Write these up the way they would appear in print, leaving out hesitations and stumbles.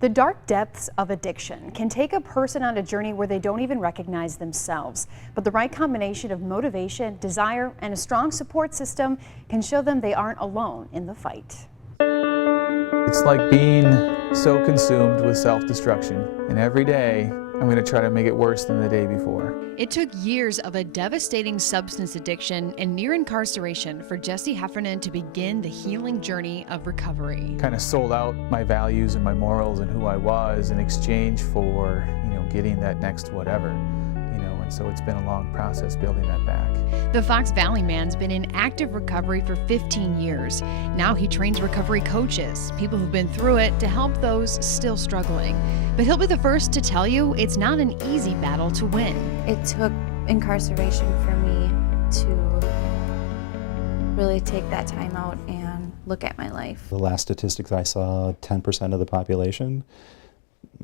The dark depths of addiction can take a person on a journey where they don't even recognize themselves. But the right combination of motivation, desire, and a strong support system can show them they aren't alone in the fight. It's like being so consumed with self-destruction, and every day I'm going to try to make it worse than the day before. It took years of a devastating substance addiction and near incarceration for Jesse Heffernan to begin the healing journey of recovery. Kind of sold out my values and my morals and who I was in exchange for, getting that next whatever. And so it's been a long process building that back. The Fox Valley man's been in active recovery for 15 years. Now he trains recovery coaches, people who've been through it, to help those still struggling. But he'll be the first to tell you it's not an easy battle to win. It took incarceration for me to really take that time out and look at my life. The last statistics I saw, 10% of the population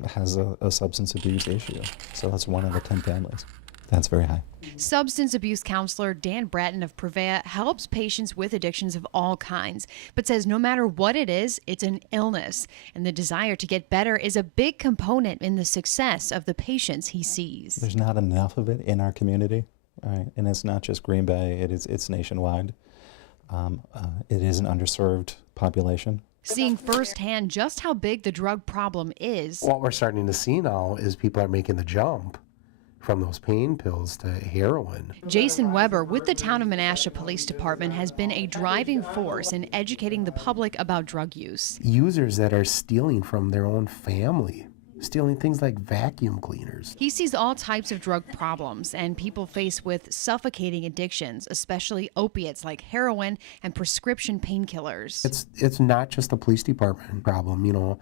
has a substance abuse issue. So that's 1 out of 10 families. That's very high. Substance abuse counselor Dan Bratton of Prevea helps patients with addictions of all kinds, but says no matter what it is, it's an illness. And the desire to get better is a big component in the success of the patients he sees. There's not enough of it in our community, right? And it's not just Green Bay, it's nationwide. It is an underserved population. Seeing firsthand just how big the drug problem is. What we're starting to see now is people are making the jump from those pain pills to heroin. Jason Weber with the Town of Menasha Police Department has been a driving force in educating the public about drug use. Users that are stealing from their own family, stealing things like vacuum cleaners. He sees all types of drug problems and people faced with suffocating addictions, especially opiates like heroin and prescription painkillers. It's not just a police department problem,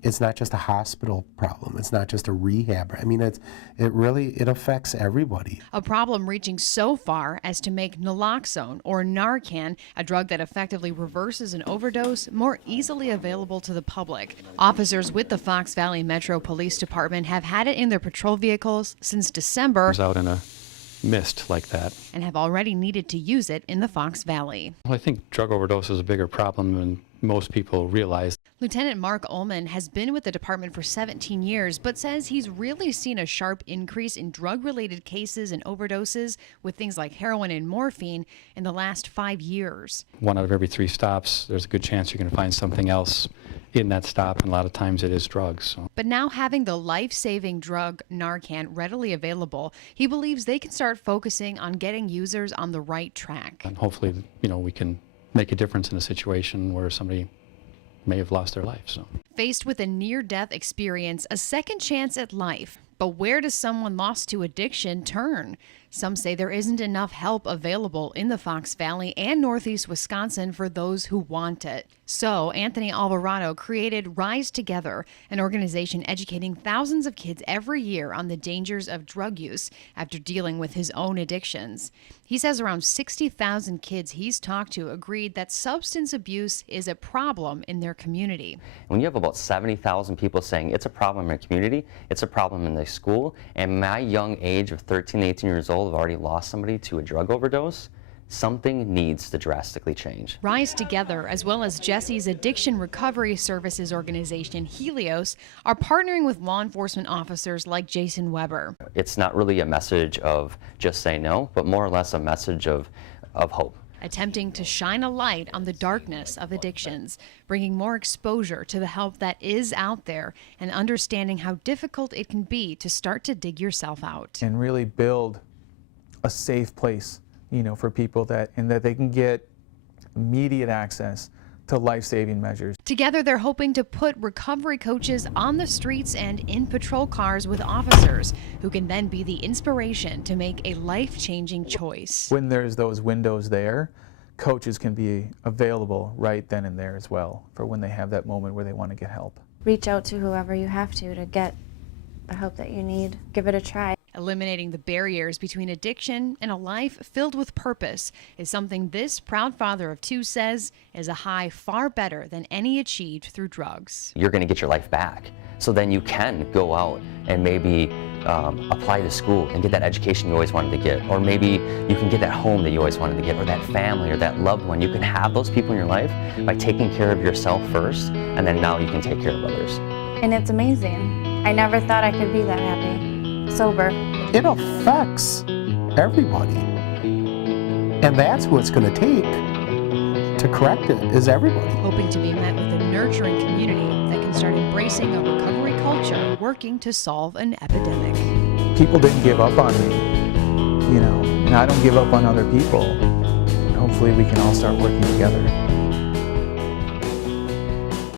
It's not just a hospital problem. It's not just a rehab. I mean, it affects everybody. A problem reaching so far as to make naloxone or Narcan, a drug that effectively reverses an overdose, more easily available to the public. Officers with the Fox Valley Metro Police Department have had it in their patrol vehicles since December. I was out in a mist like that. And have already needed to use it in the Fox Valley. Well, I think drug overdose is a bigger problem than most people realize. Lieutenant Mark Ullman has been with the department for 17 years, but says he's really seen a sharp increase in drug-related cases and overdoses with things like heroin and morphine in the last 5 years. 1 out of every 3 stops, there's a good chance you're going to find something else in that stop, and a lot of times it is drugs. So. But now having the life-saving drug Narcan readily available, he believes they can start focusing on getting users on the right track. And hopefully, we can make a difference in a situation where somebody may have lost their life. So. Faced with a near-death experience, a second chance at life. But where does someone lost to addiction turn? Some say there isn't enough help available in the Fox Valley and Northeast Wisconsin for those who want it. So Anthony Alvarado created Rise Together, an organization educating thousands of kids every year on the dangers of drug use after dealing with his own addictions. He says around 60,000 kids he's talked to agreed that substance abuse is a problem in their community. When you have about 70,000 people saying it's a problem in my community, it's a problem in the school, and my young age of 13, 18 years old have already lost somebody to a drug overdose, something needs to drastically change. Rise Together, as well as Jesse's Addiction Recovery Services organization, Helios, are partnering with law enforcement officers like Jason Weber. It's not really a message of just say no, but more or less a message of hope. Attempting to shine a light on the darkness of addictions, bringing more exposure to the help that is out there, and understanding how difficult it can be to start to dig yourself out. And really build a safe place, for people that they can get immediate access to life-saving measures. Together, they're hoping to put recovery coaches on the streets and in patrol cars with officers who can then be the inspiration to make a life-changing choice. When there's those windows there, coaches can be available right then and there as well for when they have that moment where they want to get help. Reach out to whoever you have to get the help that you need. Give it a try. Eliminating the barriers between addiction and a life filled with purpose is something this proud father of 2 says is a high far better than any achieved through drugs. You're going to get your life back. So then you can go out and maybe apply to school and get that education you always wanted to get. Or maybe you can get that home that you always wanted to get, or that family or that loved one. You can have those people in your life by taking care of yourself first, and then now you can take care of others. And it's amazing. I never thought I could be that happy, sober. It affects everybody. And that's who it's going to take to correct it, is everybody. Hoping to be met with a nurturing community that can start embracing a recovery culture, working to solve an epidemic. People didn't give up on me, and I don't give up on other people. And hopefully we can all start working together.